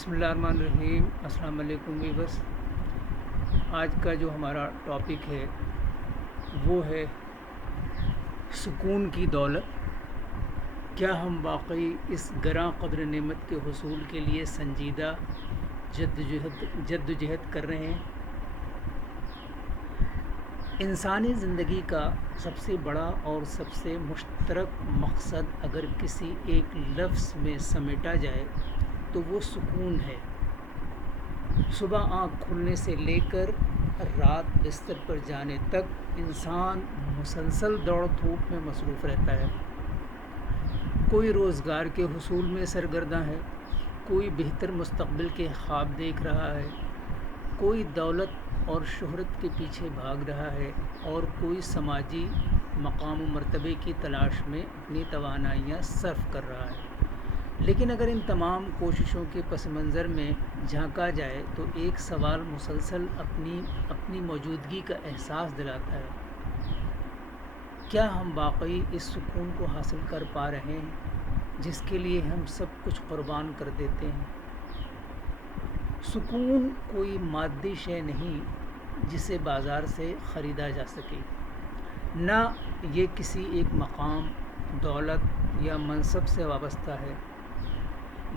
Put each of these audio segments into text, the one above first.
بسم اللہ الرحمن الرحیم۔ السلام علیکم ویورس۔ آج کا جو ہمارا ٹاپک ہے وہ ہے سکون کی دولت۔ کیا ہم واقعی اس گراں قدر نعمت کے حصول کے لیے سنجیدہ جد و جہد کر رہے ہیں؟ انسانی زندگی کا سب سے بڑا اور سب سے مشترک مقصد اگر کسی ایک لفظ میں سمیٹا جائے تو وہ سکون ہے۔ صبح آنکھ کھلنے سے لے کر رات بستر پر جانے تک انسان مسلسل دوڑ دھوپ میں مصروف رہتا ہے۔ کوئی روزگار کے حصول میں سرگرداں ہے، کوئی بہتر مستقبل کے خواب دیکھ رہا ہے، کوئی دولت اور شہرت کے پیچھے بھاگ رہا ہے، اور کوئی سماجی مقام و مرتبے کی تلاش میں اپنی توانائیاں صرف کر رہا ہے۔ لیکن اگر ان تمام کوششوں کے پس منظر میں جھانکا جائے تو ایک سوال مسلسل اپنی موجودگی کا احساس دلاتا ہے: کیا ہم واقعی اس سکون کو حاصل کر پا رہے ہیں جس کے لیے ہم سب کچھ قربان کر دیتے ہیں؟ سکون کوئی مادی شے نہیں جسے بازار سے خریدا جا سکے، نہ یہ کسی ایک مقام، دولت یا منصب سے وابستہ ہے۔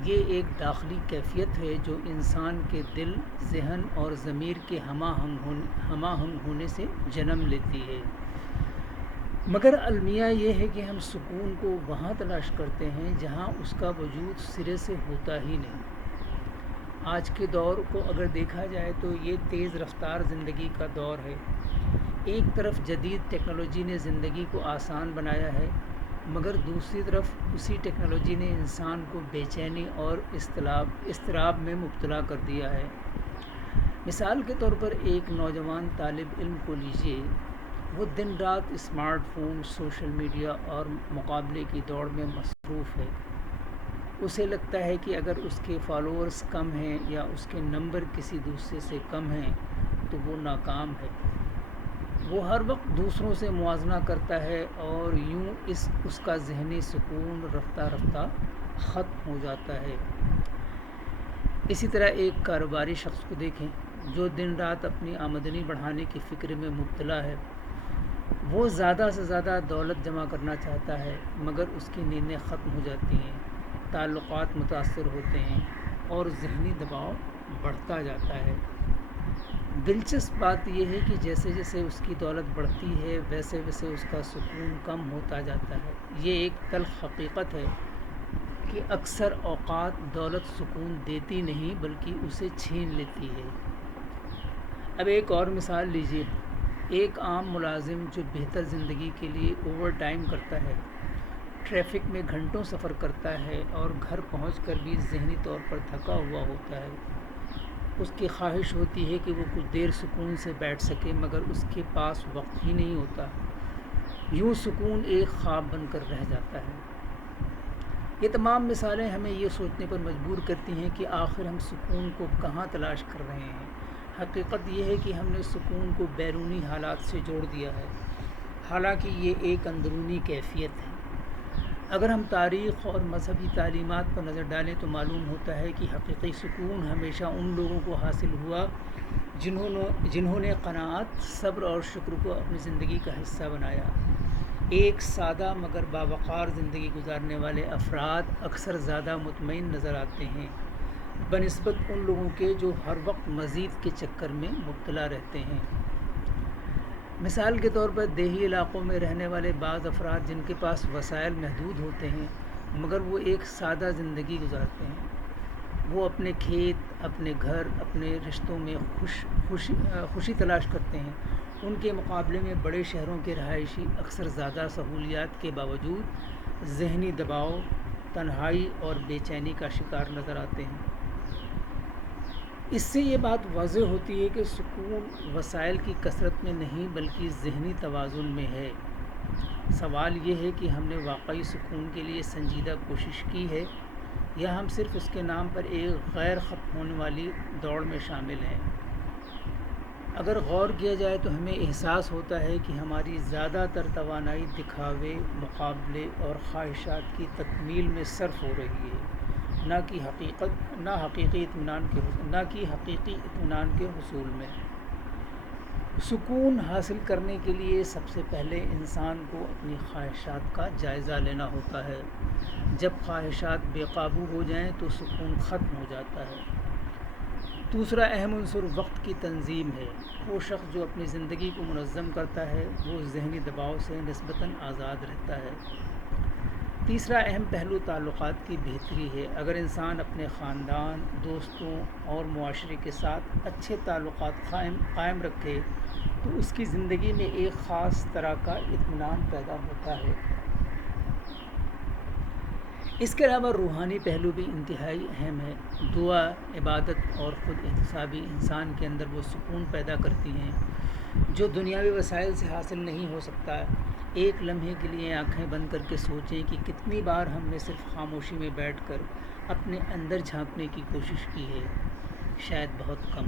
یہ ایک داخلی کیفیت ہے جو انسان کے دل، ذہن اور ضمیر کے ہم آہنگ ہونے سے جنم لیتی ہے۔ مگر المیہ یہ ہے کہ ہم سکون کو وہاں تلاش کرتے ہیں جہاں اس کا وجود سرے سے ہوتا ہی نہیں۔ آج کے دور کو اگر دیکھا جائے تو یہ تیز رفتار زندگی کا دور ہے۔ ایک طرف جدید ٹیکنالوجی نے زندگی کو آسان بنایا ہے، مگر دوسری طرف اسی ٹیکنالوجی نے انسان کو بے چینی اور اضطراب میں مبتلا کر دیا ہے۔ مثال کے طور پر ایک نوجوان طالب علم کو لیجیے، وہ دن رات اسمارٹ فون، سوشل میڈیا اور مقابلے کی دوڑ میں مصروف ہے۔ اسے لگتا ہے کہ اگر اس کے فالوورز کم ہیں یا اس کے نمبر کسی دوسرے سے کم ہیں تو وہ ناکام ہے۔ وہ ہر وقت دوسروں سے موازنہ کرتا ہے اور یوں اس کا ذہنی سکون رفتہ رفتہ ختم ہو جاتا ہے۔ اسی طرح ایک کاروباری شخص کو دیکھیں جو دن رات اپنی آمدنی بڑھانے کی فکر میں مبتلا ہے۔ وہ زیادہ سے زیادہ دولت جمع کرنا چاہتا ہے، مگر اس کی نیندیں ختم ہو جاتی ہیں، تعلقات متاثر ہوتے ہیں اور ذہنی دباؤ بڑھتا جاتا ہے۔ دلچسپ بات یہ ہے کہ جیسے جیسے اس کی دولت بڑھتی ہے ویسے ویسے اس کا سکون کم ہوتا جاتا ہے۔ یہ ایک تلخ حقیقت ہے کہ اکثر اوقات دولت سکون دیتی نہیں بلکہ اسے چھین لیتی ہے۔ اب ایک اور مثال لیجیے، ایک عام ملازم جو بہتر زندگی کے لیے اوور ٹائم کرتا ہے، ٹریفک میں گھنٹوں سفر کرتا ہے اور گھر پہنچ کر بھی ذہنی طور پر تھکا ہوا ہوتا ہے۔ اس کی خواہش ہوتی ہے کہ وہ کچھ دیر سکون سے بیٹھ سکے، مگر اس کے پاس وقت ہی نہیں ہوتا۔ یوں سکون ایک خواب بن کر رہ جاتا ہے۔ یہ تمام مثالیں ہمیں یہ سوچنے پر مجبور کرتی ہیں کہ آخر ہم سکون کو کہاں تلاش کر رہے ہیں۔ حقیقت یہ ہے کہ ہم نے سکون کو بیرونی حالات سے جوڑ دیا ہے، حالانکہ یہ ایک اندرونی کیفیت ہے۔ اگر ہم تاریخ اور مذہبی تعلیمات پر نظر ڈالیں تو معلوم ہوتا ہے کہ حقیقی سکون ہمیشہ ان لوگوں کو حاصل ہوا جنہوں نے قناعت، صبر اور شکر کو اپنی زندگی کا حصہ بنایا۔ ایک سادہ مگر باوقار زندگی گزارنے والے افراد اکثر زیادہ مطمئن نظر آتے ہیں بنسبت ان لوگوں کے جو ہر وقت مزید کے چکر میں مبتلا رہتے ہیں۔ مثال کے طور پر دیہی علاقوں میں رہنے والے بعض افراد جن کے پاس وسائل محدود ہوتے ہیں مگر وہ ایک سادہ زندگی گزارتے ہیں، وہ اپنے کھیت، اپنے گھر، اپنے رشتوں میں خوشی تلاش کرتے ہیں۔ ان کے مقابلے میں بڑے شہروں کے رہائشی اکثر زیادہ سہولیات کے باوجود ذہنی دباؤ، تنہائی اور بے چینی کا شکار نظر آتے ہیں۔ اس سے یہ بات واضح ہوتی ہے کہ سکون وسائل کی کثرت میں نہیں بلکہ ذہنی توازن میں ہے۔ سوال یہ ہے کہ ہم نے واقعی سکون کے لیے سنجیدہ کوشش کی ہے یا ہم صرف اس کے نام پر ایک غیر ختم ہونے والی دوڑ میں شامل ہیں۔ اگر غور کیا جائے تو ہمیں احساس ہوتا ہے کہ ہماری زیادہ تر توانائی دکھاوے، مقابلے اور خواہشات کی تکمیل میں صرف ہو رہی ہے، نہ کہ حقیقی اطمینان کے حصول میں۔ سکون حاصل کرنے کے لیے سب سے پہلے انسان کو اپنی خواہشات کا جائزہ لینا ہوتا ہے۔ جب خواہشات بے قابو ہو جائیں تو سکون ختم ہو جاتا ہے۔ دوسرا اہم عنصر وقت کی تنظیم ہے۔ وہ شخص جو اپنی زندگی کو منظم کرتا ہے وہ ذہنی دباؤ سے نسبتاً آزاد رہتا ہے۔ تیسرا اہم پہلو تعلقات کی بہتری ہے۔ اگر انسان اپنے خاندان، دوستوں اور معاشرے کے ساتھ اچھے تعلقات قائم رکھے تو اس کی زندگی میں ایک خاص طرح کا اطمینان پیدا ہوتا ہے۔ اس کے علاوہ روحانی پہلو بھی انتہائی اہم ہے۔ دعا، عبادت اور خود احتسابی انسان کے اندر وہ سکون پیدا کرتی ہیں جو دنیاوی وسائل سے حاصل نہیں ہو سکتا۔ ایک لمحے کے لیے آنکھیں بند کر کے سوچیں کہ کتنی بار ہم نے صرف خاموشی میں بیٹھ کر اپنے اندر جھانکنے کی کوشش کی ہے۔ شاید بہت کم۔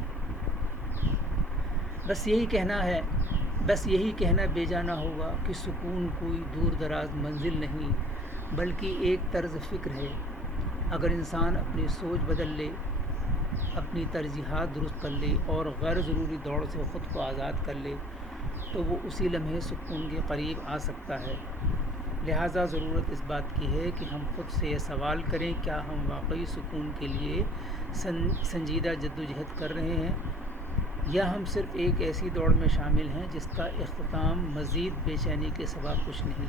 بس یہی کہنا بے جانا ہوگا کہ سکون کوئی دور دراز منزل نہیں بلکہ ایک طرز فکر ہے۔ اگر انسان اپنی سوچ بدل لے، اپنی ترجیحات درست کر لے اور غیر ضروری دوڑ سے خود کو آزاد کر لے تو وہ اسی لمحے سکون کے قریب آ سکتا ہے۔ لہٰذا ضرورت اس بات کی ہے کہ ہم خود سے یہ سوال کریں، کیا ہم واقعی سکون کے لیے سنجیدہ جدوجہد کر رہے ہیں، یا ہم صرف ایک ایسی دوڑ میں شامل ہیں جس کا اختتام مزید بے چینی کے سوا کچھ نہیں۔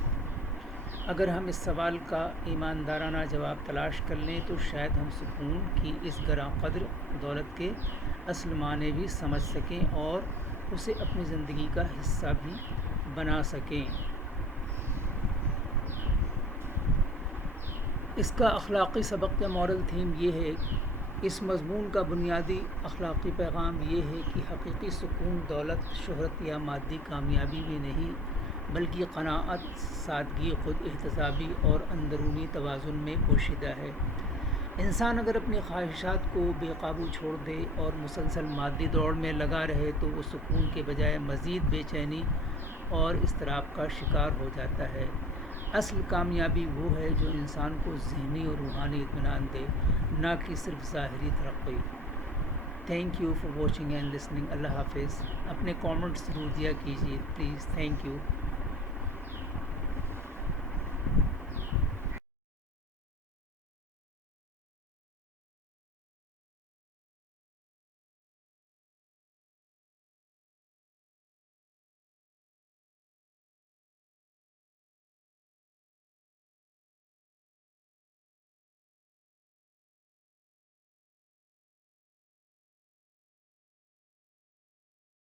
اگر ہم اس سوال کا ایماندارانہ جواب تلاش کر لیں تو شاید ہم سکون کی اس گراں قدر دولت کے اصل معنی بھی سمجھ سکیں اور اسے اپنی زندگی کا حصہ بھی بنا سکیں۔ اس کا اخلاقی سبق یا مورل تھیم یہ ہے، اس مضمون کا بنیادی اخلاقی پیغام یہ ہے کہ حقیقی سکون دولت، شہرت یا مادی کامیابی بھی نہیں بلکہ قناعت، سادگی، خود احتسابی اور اندرونی توازن میں پوشیدہ ہے۔ انسان اگر اپنی خواہشات کو بے قابو چھوڑ دے اور مسلسل مادی دوڑ میں لگا رہے تو وہ سکون کے بجائے مزید بے چینی اور اضطراب کا شکار ہو جاتا ہے۔ اصل کامیابی وہ ہے جو انسان کو ذہنی اور روحانی اطمینان دے، نہ کہ صرف ظاہری ترقی۔ Thank you for watching and listening. اللہ حافظ۔ اپنے کامنٹس ضرور دیا کیجیے پلیز۔ Thank you.